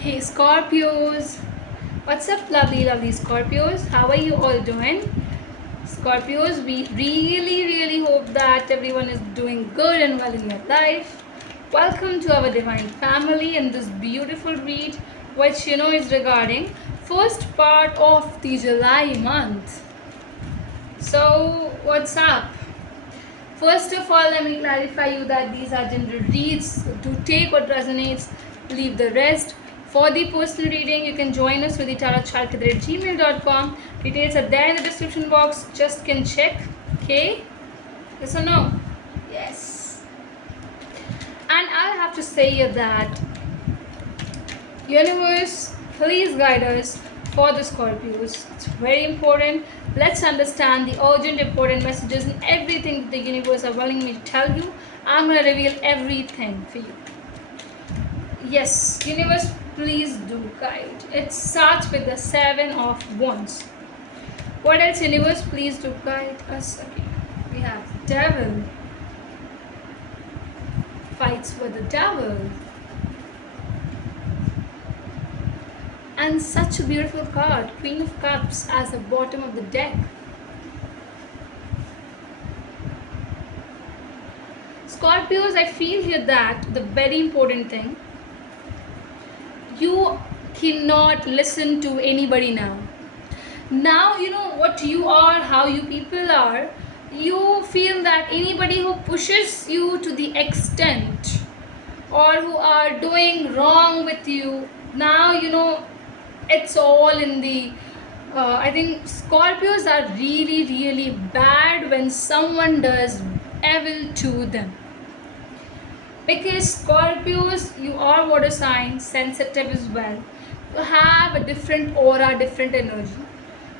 Hey Scorpios, what's up, lovely, lovely Scorpios? How are you all doing? Scorpios, we really hope that everyone is doing good and well in your life. Welcome to our divine family in this beautiful read, which is regarding first part of the July month. So, what's up? First of all, let me clarify you that these are general reads. To take what resonates, leave the rest. For the personal reading, you can join us with the tarotcharkadar@gmail.com. Details are there in the description box. Just can check. Okay? Yes or no? Yes. And I'll have to say that universe, please guide us for the Scorpios. It's very important. Let's understand the urgent, important messages and everything that the universe are willing me to tell you. I'm going to reveal everything for you. Yes, universe, please do guide. It starts with the 7 of Wands. What else, universe, please do guide us again. We have Devil. Fights with the Devil. And such a beautiful card, Queen of Cups as the bottom of the deck. Scorpios, I feel here that the very important thing, you cannot listen to anybody now. Now you know what you are, how you people are. You feel that anybody who pushes you to the extent or who are doing wrong with you, now it's all in the I think Scorpios are really bad when someone does evil to them, because Scorpios, you are water sign, sensitive as well. You have a different aura, different energy.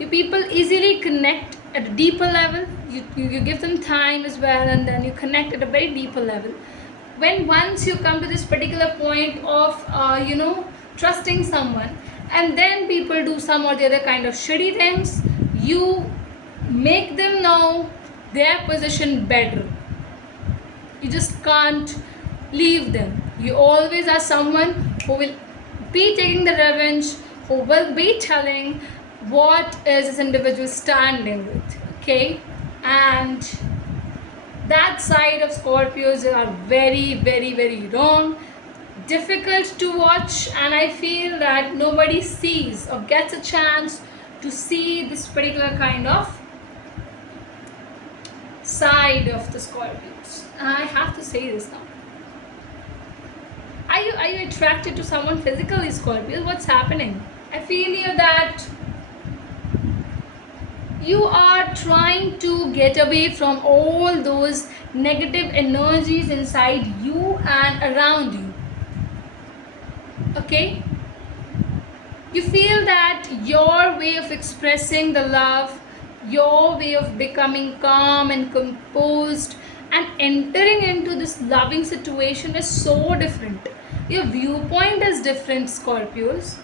You people easily connect at a deeper level. You give them time as well, and then you connect at a very deeper level. When once you come to this particular point of trusting someone, and then people do some or the other kind of shitty things, you make them know their position better. You just can't leave them. You always are someone who will be taking the revenge, who will be telling what is this individual standing with. Okay? And that side of Scorpios are very wrong, difficult to watch, and I feel that nobody sees or gets a chance to see this particular kind of side of the Scorpios. And I have to say this now. Are you attracted to someone physically, Scorpios? What's happening? I feel here that you are trying to get away from all those negative energies inside you and around you. Okay? You feel that your way of expressing the love, your way of becoming calm and composed and entering into this loving situation is so different. Your viewpoint is different, Scorpios.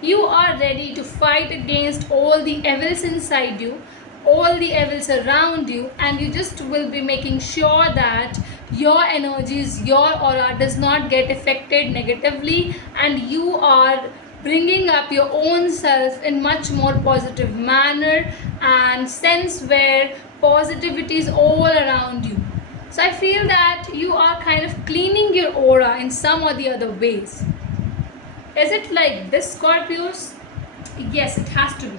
You are ready to fight against all the evils inside you, all the evils around you, and you just will be making sure that your energies, your aura does not get affected negatively, and you are bringing up your own self in much more positive manner and sense where positivity is all around you. So I feel that you are kind of cleaning your aura in some or the other ways. Is it like this, Scorpios? Yes, it has to be.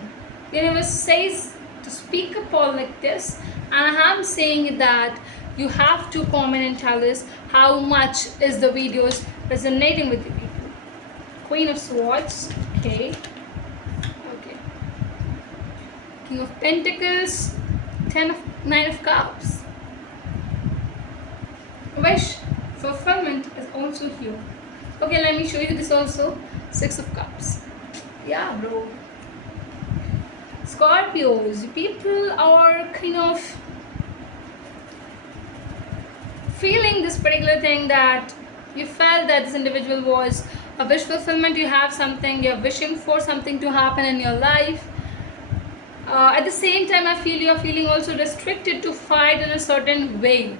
The universe says to speak up all like this, and I am saying that you have to comment and tell us how much is the videos resonating with you people. Queen of Swords, okay. King of Pentacles, 9 of Cups. Wish fulfillment is also here. Okay, let me show you this also. 6 of Cups. Yeah, bro. Scorpios, people are kind of feeling this particular thing that you felt that this individual was a wish fulfillment. You have something, you're wishing for something to happen in your life. At the same time, I feel you're feeling also restricted to fight in a certain way.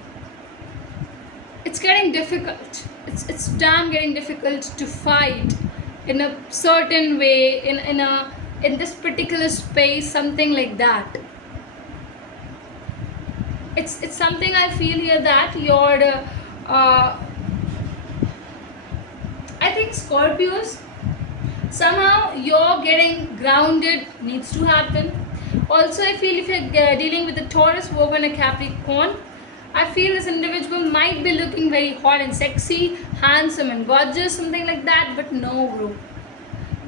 it's getting difficult. It's damn getting difficult to fight in a certain way, in this particular space, something like that. It's something I feel here that your I think Scorpios, somehow you're getting grounded needs to happen. Also, I feel if you're dealing with a Taurus, Virgo and a Capricorn, I feel this individual might be looking very hot and sexy, handsome and gorgeous, something like that, but no, bro.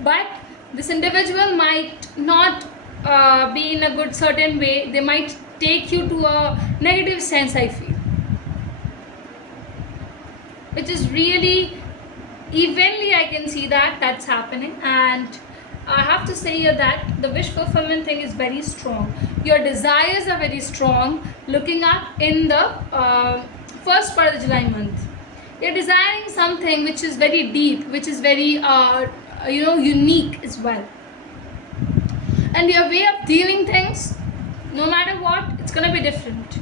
But this individual might not be in a good certain way. They might take you to a negative sense, I feel, which is really evenly I can see that that's happening. And I have to say here that the wish fulfillment thing is very strong. Your desires are very strong. Looking up in the first part of the July month, you're desiring something which is very deep, which is very unique as well. And your way of dealing things, no matter what, it's gonna be different.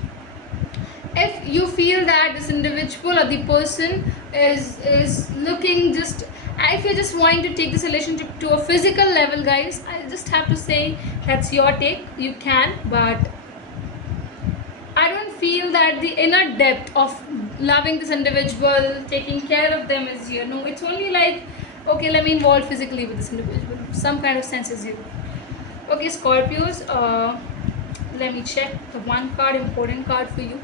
If you feel that this individual or the person is looking just, if you're just wanting to take this relationship to a physical level, guys, I just have to say that's your take. You can, but I don't feel that the inner depth of loving this individual, taking care of them is here. No, it's only like, okay, let me involve physically with this individual. Some kind of sense is here. Okay, Scorpios, let me check the one card, important card for you.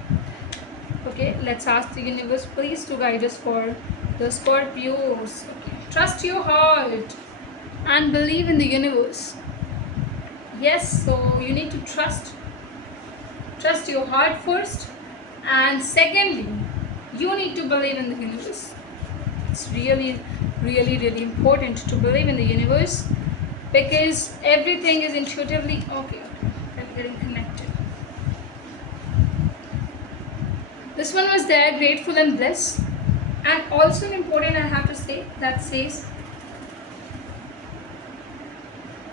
Okay, let's ask the universe please to guide us for the Scorpios. Okay. Trust your heart and believe in the universe. Yes, so you need to trust your heart first, and secondly, you need to believe in the universe. It's really, really, really important to believe in the universe, because everything is intuitively okay. I'm getting connected. This one was there, grateful and bliss. And also important, I have to say, that says,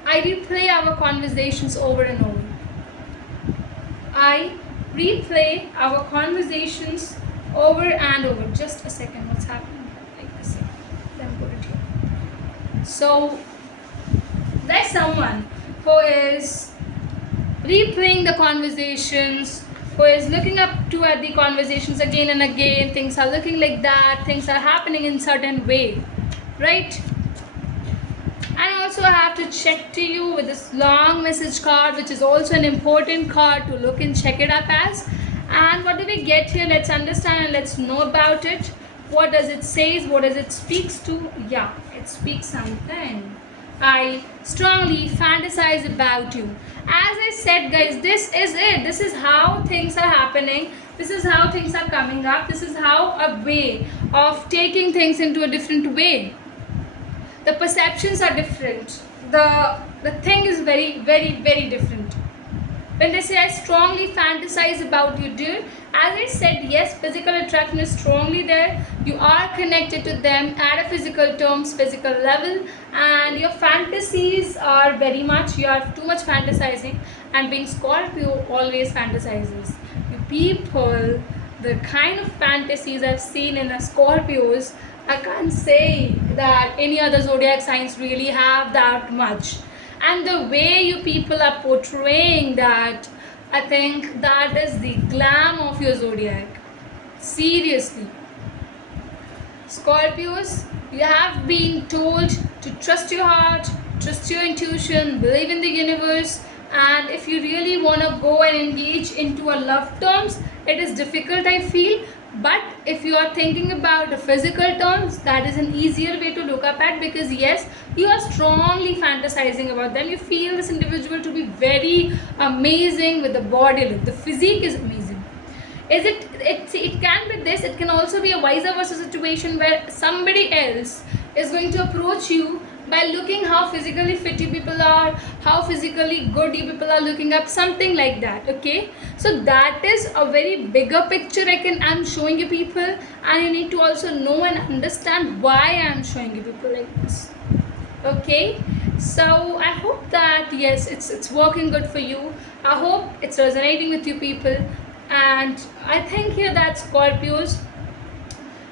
I replay our conversations over and over. I replay our conversations over and over. Just a second, what's happening? Like this. Then put it here. So there's someone who is replaying the conversations, who is looking up to at the conversations again and again. Things are looking like that, things are happening in certain way, right? And also I have to check to you with this long message card, which is also an important card to look and check it up as. And what do we get here? Let's understand and let's know about it. What does it say? What does it speaks to? Yeah, it speaks something. I strongly fantasize about you. As I said, guys, this is it. This is how things are happening. This is how things are coming up. This is how a way of taking things into a different way. The perceptions are different. The thing is very, very, very different. When they say I strongly fantasize about you, dear, as I said, yes, physical attraction is strongly there. You are connected to them at a physical terms, physical level, and your fantasies are very much, you are too much fantasizing, and being Scorpio always fantasizes. You people, the kind of fantasies I've seen in the Scorpios, I can't say that any other zodiac signs really have that much. And the way you people are portraying that, I think that is the glam of your zodiac. Seriously. Scorpios, you have been told to trust your heart, trust your intuition, believe in the universe, and if you really want to go and engage into a love terms, it is difficult, I feel. But if you are thinking about the physical terms, that is an easier way to look up at, because yes, you are strongly fantasizing about them. You feel this individual to be very amazing with the body look. The physique is amazing. It can be this, it can also be a vice versa situation where somebody else is going to approach you by looking how physically fit you people are, how physically good you people are looking up, something like that. Okay, so that is a very bigger picture I'm showing you people, and you need to also know and understand why I'm showing you people like this. Okay, so I hope that yes, it's working good for you. I hope it's resonating with you people. And I think here that Scorpios,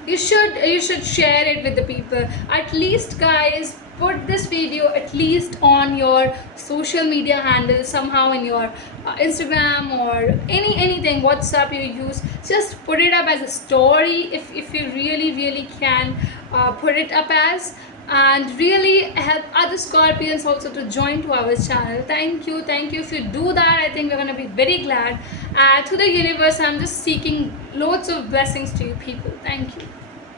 you should share it with the people. At least, guys, put this video at least on your social media handle somehow, in your Instagram or anything, WhatsApp you use. Just put it up as a story if you really can put it up as, and really help other Scorpions also to join to our channel. Thank you, thank you. If you do that, I think we're gonna be very glad. To the universe, I'm just seeking loads of blessings to you people. Thank you.